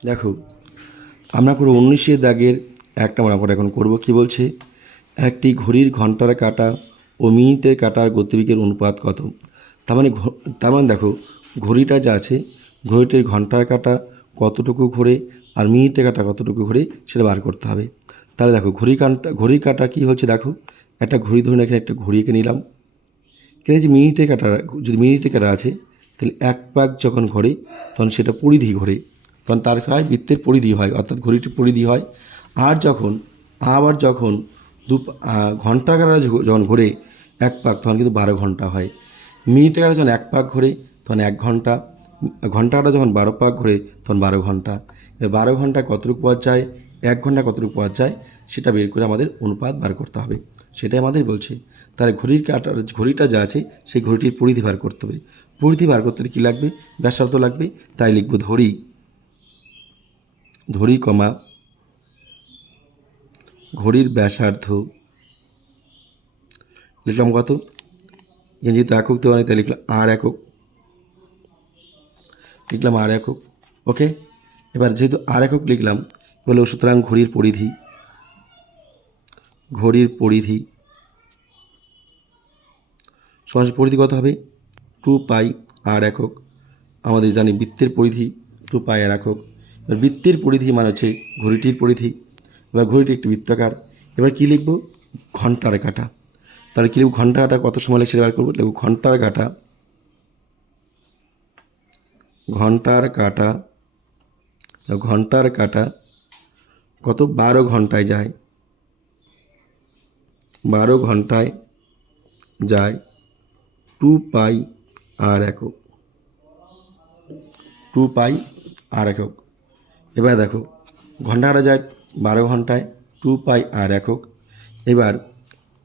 দেখো আমরা করব 19 দাগের একটা আমরা এখন করব কি বলছে, একটি ঘড়ির ঘন্টার কাঁটা ও মিনিটের কাঁটার গতিবেগের অনুপাত কত। তার মানে দেখো ঘড়িটা যা আছে, ঘড়িটির ঘন্টার কাঁটা কতটুকু ঘোরে আর মিনিটের কাঁটা কতটুকু ঘোরে সেটা বার করতে হবে। তাহলে দেখো ঘড়ির কাঁটা কী হচ্ছে, দেখো একটা ঘড়ি ধরুন, এখানে একটা ঘড়ি এঁকে নিলাম। এখানে যে মিনিটের কাঁটা, যদি মিনিটের কাঁটা আছে তাহলে এক পাক যখন ঘোরে তখন সেটা পরিধি ঘোরে, তখন তার হয় বৃত্তের পরিধি হয়, অর্থাৎ ঘড়িটির পরিধি হয়। আর যখন ঘন্টার কাঁটা যখন ঘোরে এক পাক তখন কিন্তু 12 ঘন্টা হয়। মিনিটের কাঁটা যখন এক পাক ঘোরে তখন 1 ঘন্টা, ঘন্টা কাঁটা যখন 12 পাক ঘোরে তখন 12 ঘন্টা। এবার 12 ঘন্টা কতটুকু পাওয়া যায়, 1 ঘন্টা কতটুকু পাওয়া যায় সেটা বের করে আমাদের অনুপাত বার করতে হবে, সেটাই আমাদের বলছে। তাহলে ঘড়িটা যা আছে সেই ঘড়িটির পরিধি বার করতে হবে। পরিধি বার করতে হলে কী লাগবে, ব্যাসার্ধ লাগবে। তাই লিখব ধরি কমা ঘড়ির ব্যাসার্ধ লিখলাম কত, যেহেতু একক দেওয়া নেই তাই লিখলাম আর একক। ওকে, এবার যেহেতু আর একক লিখলাম বলে সুতরাং ঘড়ির পরিধি কত হবে, 2 পাই আর একক। আমাদের জানি বৃত্তের পরিধি 2 পাই আর একক। এবার বৃত্তের পরিধি মানে হচ্ছে ঘড়িটির পরিধি। এবার ঘড়িটি একটি বৃত্তাকার। এবার কী লিখব, ঘন্টার কাঁটা। তাহলে কী লিখব, ঘন্টার কাঁটা কত সময় লাগে সেটা বার করবো। লিখব ঘন্টার কাঁটা কত, 12 ঘন্টায় যায়, 2 পাই আর একক। এবার দেখো ঘন্টাটা যায় 12 ঘন্টায়, 2 পাই আর একক। এবার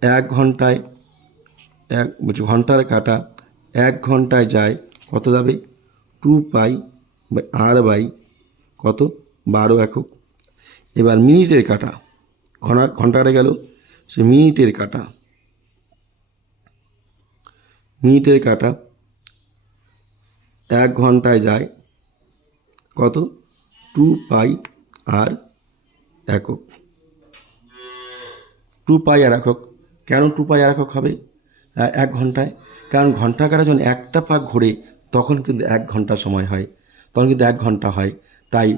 1 ঘন্টায় ঘন্টার কাঁটা 1 ঘন্টায় যায় কত যাবে, 2 পাই আর বাই কত, 12 একক। এবার মিনিটের কাঁটা, ঘন্টাটা গেল, সে মিনিটের কাঁটা 1 ঘন্টায় যায় কত, 2 পাই আর একক। 2 পাই আর একক, কেন 2 পাই আর একক হবে 1 ঘন্টায়, কারণ ঘন্টার কাঁটা যখন একটা পাক ঘোরে তখন কিন্তু 1 ঘন্টা সময় হয়, তখন কিন্তু 1 ঘন্টা হয়। তাই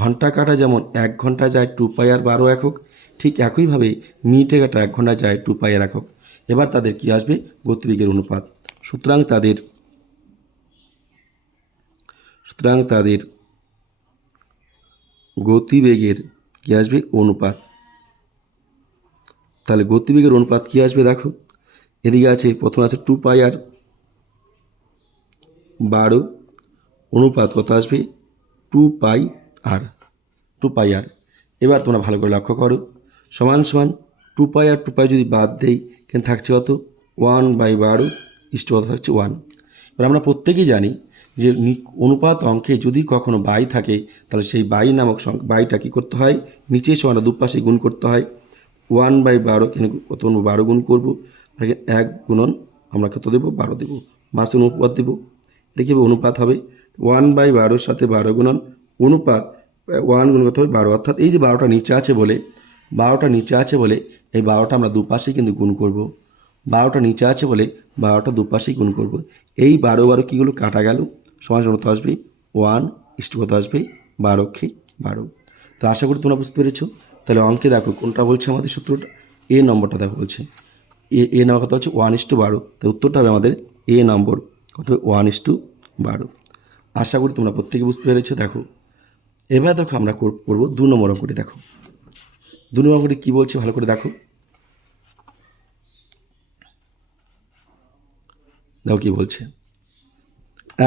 ঘন্টার কাঁটা যেমন 1 ঘন্টায় যায় 2 পাই আর 12 একক, ঠিক একইভাবে মিনিটের কাঁটা 1 ঘন্টায় যায় 2 পাই আর একক। এবার তাদের কি আসবে, গতিবেগের অনুপাত। সুতরাং তাদের গতিবেগের কি আসবে, অনুপাত। তাহলে গতিবেগের অনুপাত কি আসবে, দেখো এদিকে আছে, প্রথমে আছে 2 পাই আর 12, অনুপাত কত আসবে, 2 পাই আর। এবার তোমরা ভালো করে লক্ষ্য করো, সমান 2 পাই আর 2 পাই যদি বাদ দেই কেন থাকছে কত, 1/12 কত থাকছে 1। এবার আমরা প্রত্যেকেই জানি যে অনুপাত অঙ্কে যদি কখনো বাই থাকে তাহলে সেই বাই নামক বাইটা কী করতে হয়, নিচে সমান দুপাশে গুণ করতে হয়। 1/12 কেন কত 12 গুণ করবো, আর 1 গুণন আমরা কত দেবো, 12 দেবো, মাসে অনুপাত দেবো। এটা কী হবে, অনুপাত হবে। 1/12 সাথে 12 গুণন অনুপাত 1 গুণ কত হবে, 12। অর্থাৎ এই যে 12টা নিচে আছে বলে এই 12টা আমরা দুপাশেই কিন্তু গুণ করব। 12টা নিচে আছে বলে 12টা দুপাশেই গুণ করব। এই 12 কীগুলো কাটা গেল, সমান কত আসবে, 1 কত আসবে, 12 তো আশা করি তোমরা বুঝতে পেরেছো। তাহলে অঙ্কে দেখো কোনটা বলছে আমাদের সূত্রটা, এ নম্বরটা দেখো বলছে এ নম্বর কত হচ্ছে 1:12। তো উত্তরটা হবে আমাদের এ নম্বর, কত হবে 1:12। আশা করি তোমরা প্রত্যেকে বুঝতে পেরেছো। দেখো এবার দেখো আমরা করবো 2 নম্বর অঙ্কটি। দেখো 2 নম্বর অঙ্কটি কী বলছে ভালো করে দেখো কী বলছে,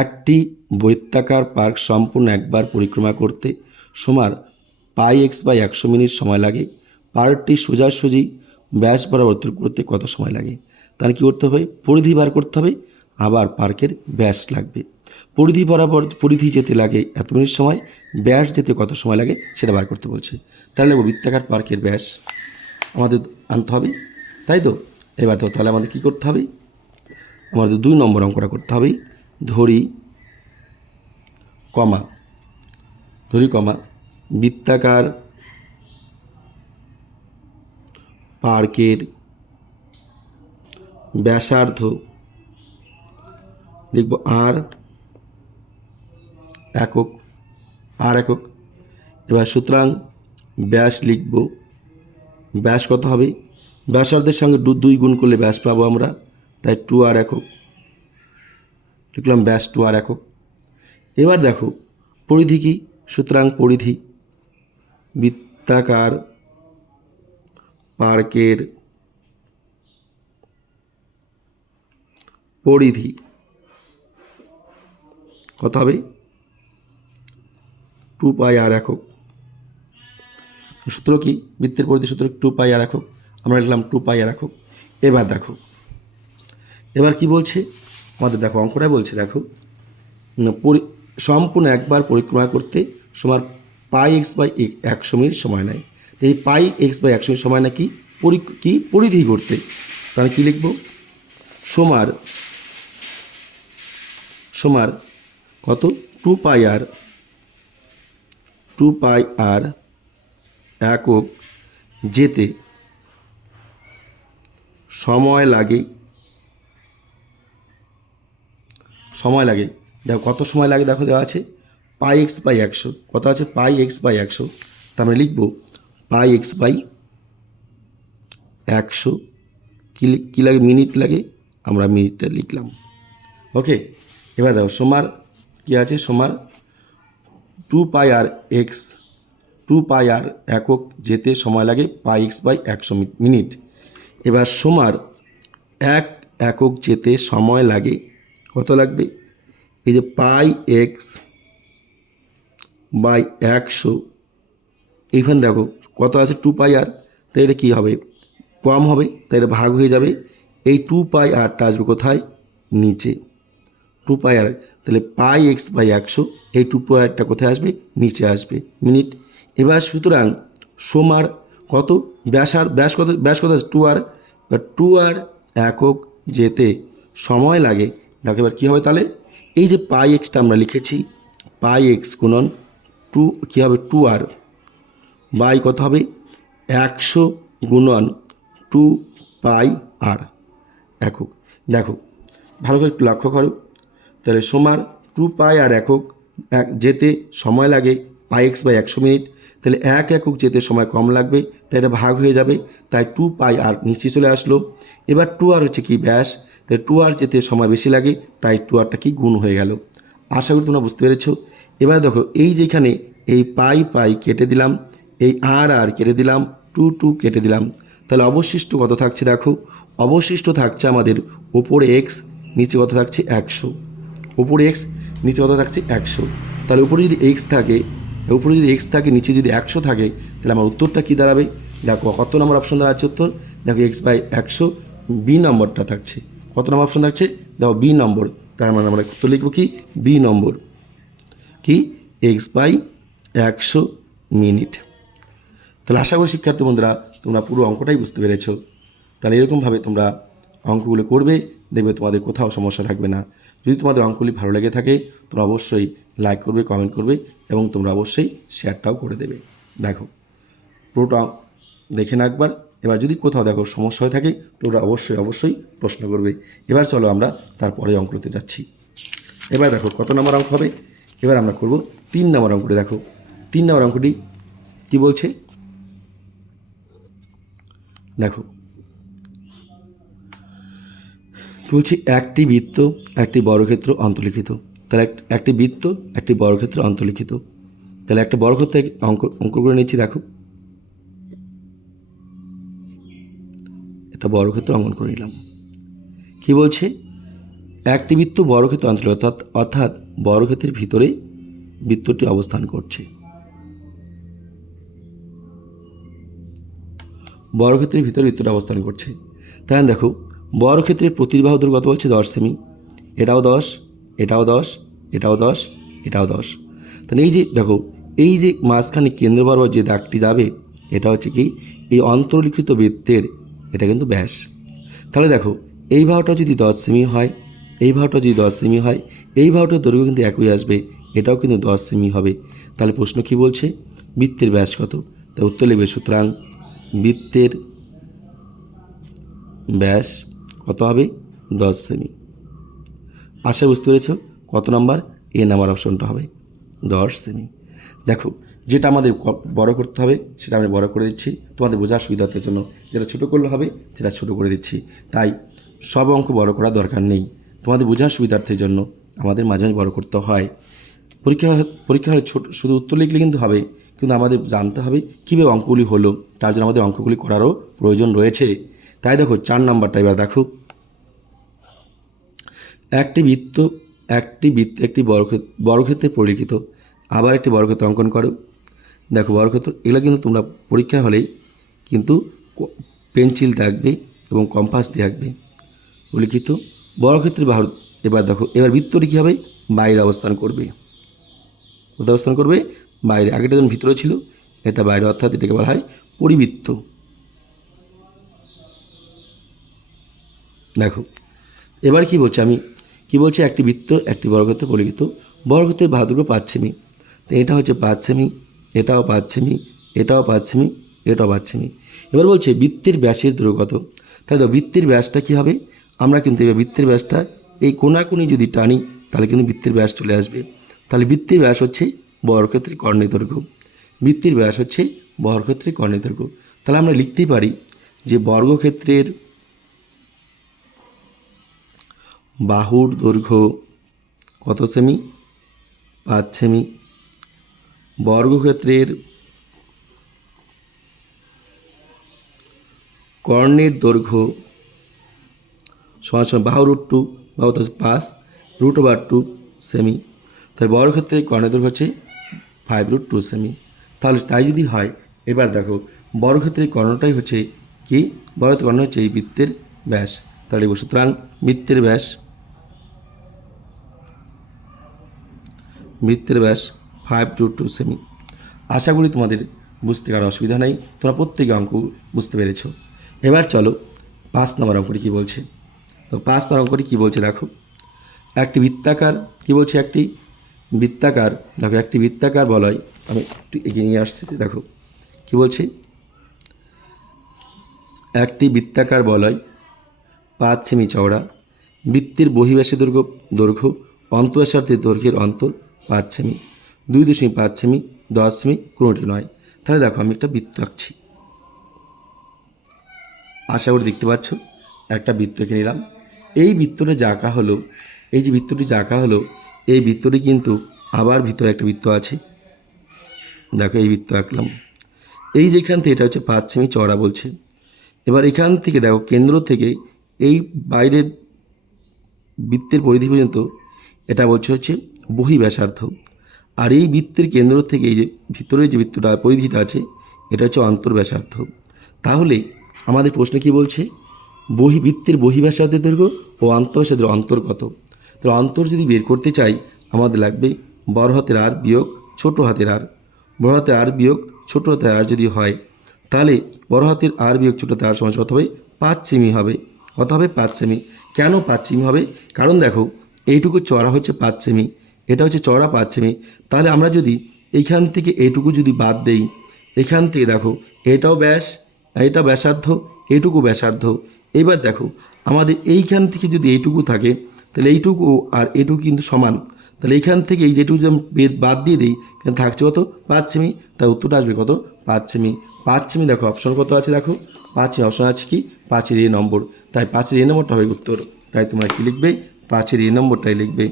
একটি বৃত্তাকার পার্ক সম্পূর্ণ একবার পরিক্রমা করতে সমান πx/100 মিনিট সময় লাগে। পার্কটি সোজাসুজি ব্যাস বরাবর করতে কত সময় লাগে। তাহলে কী করতে হবে, পরিধি বার করতে হবে, আবার পার্কের ব্যাস লাগবে। পরিধি যেতে লাগে এত মিনিট সময়, ব্যাস যেতে কত সময় লাগে সেটা বার করতে বলছে। তাহলে বৃত্তাকার পার্কের ব্যাস আমাদের আনতে হবে, তাই তো। এবার তো তাহলে আমাদের কী করতে হবে, আমাদের 2 নম্বর অঙ্কটা করতে হবে। ধরি কমা বৃত্তাকার পার্কের ব্যাসার্ধ লিখব আর একক, আর একক। এবার সুতরাং ব্যাস লিখব, ব্যাস কত হবে, ব্যাসার্ধের সঙ্গে 2 গুণ করলে ব্যাস পাবো আমরা, তাই 2r একক লিখলাম, ব্যাস 2r একক। এবার দেখো পরিধি কি, সুতরাং পরিধি বৃত্তাকার পার্কের পরিধি কত হবে, 2πr একক। সূত্র কি, বৃত্তের পরিধি সূত্র 2πr একক, আমরা লিখলাম 2πr একক। এবার দেখো এবার কি বলছে আমাদের, দেখো অঙ্কটা বলছে, দেখো সম্পূর্ণ একবার পরিক্রমা করতে সমান πx/100 মিনিট সময় নেয়। তো এই πx/100 মিনিট সময় নেয় কি পরিধি করতে, তাহলে কি লিখব, সমার কত, 2πr একক যেতে সময় লাগে, দেখো কত সময় লাগে, দেখো দেওয়া আছে πx/100, কত আছে πx/100, তা আমরা লিখব πx/100 কী লাগে, মিনিট লাগে, আমরা মিনিটটা লিখলাম। ওকে, এবার দেখো সমার কী আছে, সমার 2πr একক যেতে সময় লাগে πx/100 মিনিট। এবার সমার 1 একক যেতে সময় লাগে কত লাগবে, এই যে πx/100, এইখানে দেখো কত আছে 2πr, তাই এটা কী হবে, কম হবে, তাই এটা ভাগ হয়ে যাবে, এই 2πrটা আসবে কোথায়, নিচে 2πr, তাহলে πx/100, এই 2πrটা কোথায় আসবে, নিচে আসবে, মিনিট। এবার সুতরাং সমার কত, ব্যাস কত আছে 2r, বা 2r একক যেতে সময় লাগে, দেখো এবার কী হবে, তাহলে এই যে πxটা আমরা লিখেছি, πx গুণন 2 কী হবে, 2r বাই কত হবে, 100 গুণন 2πr একক। দেখো ভালো করে একটু লক্ষ্য করো, তাহলে সমার 2πr একক যেতে সময় লাগে πx/100 মিনিট, তাহলে 1 একক যেতে সময় কম লাগবে, তাই এটা ভাগ হয়ে যাবে, তাই 2πr নিচে চলে আসলো। এবার 2r হচ্ছে কি, ব্যাস, তাই 2r যেতে সময় বেশি লাগে, তাই 2rটা কি গুণ হয়ে গেল। আশা করি তোমরা বুঝতে পেরেছো। এবার দেখো এই যেখানে এই পাই কেটে দিলাম, এই আর কেটে দিলাম, 2 কেটে দিলাম, তাহলে অবশিষ্ট কত থাকছে, দেখো অবশিষ্ট থাকছে আমাদের ওপরে x, নিচে কত থাকছে 100, ওপরে x নিচে কত থাকছে 100, তাহলে উপরে যদি x থাকে, নিচে যদি 100 থাকে, তাহলে আমার উত্তরটা কী দাঁড়াবে, দেখো কত নম্বর অপশন দাঁড়াচ্ছে উত্তর, দেখো x/100 বি নম্বরটা থাকছে, কত নম্বর অপশন থাকছে, দেখো বি নম্বর, তার মানে আমরা উত্তর লিখব কি, বি নম্বর, কি x/100 মিনিট। তাহলে আশা করি শিক্ষার্থী বন্ধুরা তোমরা পুরো অঙ্কটাই বুঝতে পেরেছো। তাহলে এরকমভাবে তোমরা অঙ্কগুলো করবে, দেখবে তোমাদের কোথাও সমস্যা থাকবে না। যদি তোমাদের অঙ্কগুলি ভালো লেগে থাকে তোমরা অবশ্যই লাইক করবে, কমেন্ট করবে এবং তোমরা অবশ্যই শেয়ারটাও করে দেবে। দেখো পুরোটা দেখে না একবার, এবার যদি কোথাও দেখো সমস্যা হয়ে থাকে তোমরা অবশ্যই প্রশ্ন করবে। এবার চলো আমরা তারপরে অঙ্কতে যাচ্ছি। এবার দেখো কত নম্বর অঙ্ক হবে, এবার আমরা করব 3 নম্বর অঙ্কটি। দেখো 3 নম্বর অঙ্কটি কী বলছে, দেখো বলছি একটি বৃত্ত একটি বর্গক্ষেত্র অন্তর্লিখিত, তাহলে একটি বৃত্ত একটি বর্গক্ষেত্র অন্তর্লিখিত, তাহলে একটা বর্গক্ষেত্র অঙ্ক করে নিচ্ছি। দেখো একটা বর্গক্ষেত্র অঙ্কন করে নিলাম। কী বলছে, একটি বৃত্ত বর্গক্ষেত্র অন্তর্লিখিত, অর্থাৎ বর্গক্ষেত্রের ভিতরে বৃত্তটি অবস্থান করছে। বর্গক্ষেত্রের ভিতরে বৃত্তটা অবস্থান করছে, তাহলে দেখো বর্গক্ষেত্রের প্রতিবাহু দৈর্ঘ্য কত বলছে, 10 সেমি, এটাও 10, এটাও 10, এটাও 10, এটাও 10। তাহলে এই যে দেখো এই যে মাঝখানে কেন্দ্র বরাবর যে দাগটি যাবে এটা হচ্ছে কি এই অন্তর্লিখিত বৃত্তের, এটা কিন্তু ব্যাস। তাহলে দেখো এই বাহুটা যদি 10 সেমি হয়, এই বাহুটা যদি 10 সেমি হয়, এই বাহুটার দৈর্ঘ্য কিন্তু একই আসবে, এটাও কিন্তু 10 সেমি হবে। তাহলে প্রশ্ন কি বলছে, বৃত্তের ব্যাস কত? তা উত্তর লিখবে, সুতরাং বৃত্তের ব্যাস কত হবে? 10 সেমি। আশা বুঝতে পেরেছ? কত নাম্বার? এ নাম্বার অপশনটা হবে 10 সেমি। দেখো, যেটা আমাদের বড় করতে হবে সেটা আমি বড় করে দিচ্ছি তোমাদের বোঝার সুবিধার্থের জন্য, যেটা ছোটো করলে হবে সেটা ছোটো করে দিচ্ছি। তাই সব অঙ্ক বড় করার দরকার নেই, তোমাদের বোঝার সুবিধার্থের জন্য আমাদের মাঝে মাঝে বড় করতে হয়। পরীক্ষা হলে ছোট শুধু উত্তর লিখলে কিন্তু হবে, কিন্তু আমাদের জানতে হবে কীভাবে অঙ্কগুলি হলো, তার জন্য আমাদের অঙ্কগুলি করারও প্রয়োজন রয়েছে। তাই দেখো 4 নাম্বারটা এবার দেখো, একটি বৃত্ত একটি বর্গক্ষেত্রে পরিলিখিত। আবার একটি বর্গক্ষেত্র অঙ্কন করো। দেখো বর্গক্ষেত্র এগুলো কিন্তু তোমরা পরীক্ষা হলেই কিন্তু পেন্সিল থাকবে এবং কম্পাস দিয়ে আঁকবে। উল্লিখিত বর্গক্ষেত্রের বাহু। এবার দেখো, এবার বৃত্তটি কী হবে? বাইরে অবস্থান করবে। কোথায় অবস্থান করবে? বাইরে। আগেটা যখন ভিতরে ছিল, এটা বাইরে, অর্থাৎ এটাকে বলা হয় পরিবৃত্ত। দেখো এবার কি বলছি আমি, কি বলছি, একটি বৃত্ত একটি বর্গক্ষেত্রে পরিলিখিত, বর্গক্ষেত্রের বাহু দুটো 5 সেমি। তো এটা হচ্ছে 5 সেমি, এটাও 5 সেমি, এটাও 5 সেমি, এটাও 5 সেমি। এবার বলছে বৃত্তের ব্যাসের দৈর্ঘ্য কত? তাই তো বৃত্তের ব্যাসটা কী হবে? আমরা কিন্তু এবার বৃত্তের ব্যাসটা এই কোনাকুনি যদি টানি তাহলে কিন্তু বৃত্তের ব্যাস চলে আসবে। তাহলে বৃত্তের ব্যাস হচ্ছে বর্গক্ষেত্রের কর্ণের দৈর্ঘ্য। বৃত্তের ব্যাস হচ্ছে বর্গক্ষেত্রের কর্ণের দৈর্ঘ্য। তাহলে আমরা লিখতেই পারি যে বর্গক্ষেত্রের বাহুর দৈর্ঘ্য কত সেমি? 5 সেমি। বর্গক্ষেত্রের কর্ণের দৈর্ঘ্য সমান বাহু √2, বাহু তো 5 √2 সেমি। তাই বর্গক্ষেত্রের কর্ণের দৈর্ঘ্য হচ্ছে 5√2 সেমি। তাহলে তাই যদি হয়, এবার দেখো বর্গক্ষেত্রের কর্ণটাই হচ্ছে কি? বর্গক্ষেত্রের কর্ণ হচ্ছে এই বৃত্তের ব্যাস। তাহলে সুতরাং বৃত্তের ব্যাস 5√2 সেমি। আশা করি তোমাদের বুঝতে কারো অসুবিধা নেই, তোমরা প্রত্যেকে অঙ্ক বুঝতে পেরেছ। এবার চলো 5 নম্বর অঙ্কটি কী বলছে। তো 5 নম্বর অঙ্কটি কী বলছে দেখো, একটি বৃত্তাকার, কী বলছে, একটি বৃত্তাকার, দেখো একটি বৃত্তাকার বলয়, আমি একটু এগিয়ে নিয়ে আসছি। দেখো কী বলছে, একটি বৃত্তাকার বলয় 5 সেমি চওড়া, বৃত্তের বহির্ব্যাসের দৈর্ঘ্য অন্তঃব্যাসার্ধের দৈর্ঘ্যের অন্তর 5 সেমি, 2.5 সেমি, 10 সেমি, কোনোটি নয়। তাহলে দেখো আমি একটা বৃত্ত আঁকছি। আশা করি দেখতে পাচ্ছ, একটা বৃত্ত এঁকে নিলাম। এই বৃত্তটা যে আঁকা হলো, এই যে বৃত্তটি যে আঁকা হলো, এই বৃত্তটি কিন্তু আবার ভিতরে একটা বৃত্ত আছে। দেখো এই বৃত্ত আঁকলাম, এই যেখান থেকে এটা হচ্ছে 5 সেমি চওড়া বলছে। এবার এখান থেকে দেখো কেন্দ্র থেকে এই বাইরের বৃত্তের পরিধি পর্যন্ত এটা বলছে হচ্ছে বহিঃব্যাসার্ধ। আর এই বৃত্তের কেন্দ্র থেকে এই যে ভিতরের যে বৃত্তটা পরিধিটা আছে, এটা হচ্ছে অন্তর্ব্যাসার্ধ। তাহলে আমাদের প্রশ্ন কি বলছে, বৃত্তের বহিঃব্যাসার্ধের দৈর্ঘ্য ও অন্তর্ব্যাসার্ধের অন্তর কত? তাহলে অন্তর যদি বের করতে চাই আমাদের লাগবে বড় হাতের আর বিয়োগ ছোট হাতের আর। বড় হাতের আর বিয়োগ ছোট হাতের আর যদি হয়, তাহলে বড় হাতের আর বিয়োগ ছোট হাতের আর সমান কত হবে? 5 সেমি হবে। কত হবে? 5 সেমি। কেন 5 সেমি হবে? কারণ দেখো এইটুকু চওড়া হচ্ছে 5 সেমি, এটা হচ্ছে চওড়া 5 সেমি। তাহলে আমরা যদি এইখান থেকে এইটুকু যদি বাদ দেই, এখান থেকে দেখো এটাও ব্যাস, এটা ব্যাসার্ধ, এইটুকু ব্যাসার্ধ। এবার দেখো আমাদের এইখান থেকে যদি এইটুকু থাকে, তাহলে এইটুকু আর এইটুকু কিন্তু সমান। তাহলে এইখান থেকে এই যেটুকু যদি আমি বাদ দিয়ে দিই, থাকছে কত? 5 সেমি। তাই উত্তরটা আসবে কত? 5 সেমি। 5 সেমি দেখো অপশন কত আছে, দেখো 5 সেমি অপশন আছে কি? 5-এর এ নম্বর। তাই 5-এর এ নম্বরটা হবে উত্তর। তাই তোমরা কি লিখবে? 5-এর এ নম্বরটাই লিখবে।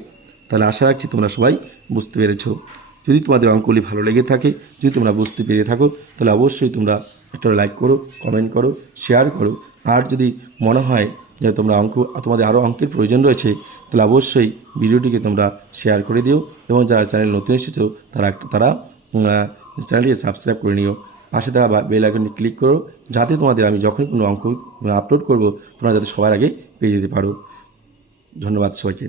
তাহলে আশা রাখছি তোমরা সবাই বুঝতে পেরেছো। যদি তোমাদের অঙ্কগুলি ভালো লেগে থাকে, যদি তোমরা বুঝতে পেরে থাকো, তাহলে অবশ্যই তোমরা একটা লাইক করো, কমেন্ট করো, শেয়ার করো। আর যদি মনে হয় যে তোমাদের আরও অঙ্কের প্রয়োজন রয়েছে, তাহলে অবশ্যই ভিডিওটিকে তোমরা শেয়ার করে দিও। এবং যারা চ্যানেল নতুন এসেছো তারা চ্যানেলটিকে সাবস্ক্রাইব করে নিও। পাশে দেওয়া বেল আইকনটি ক্লিক করো, যাতে তোমাদের আমি যখনই কোনো অঙ্ক আপলোড করব তোমরা যাতে সবার আগে পেয়ে যেতে পারো। ধন্যবাদ সবাইকে।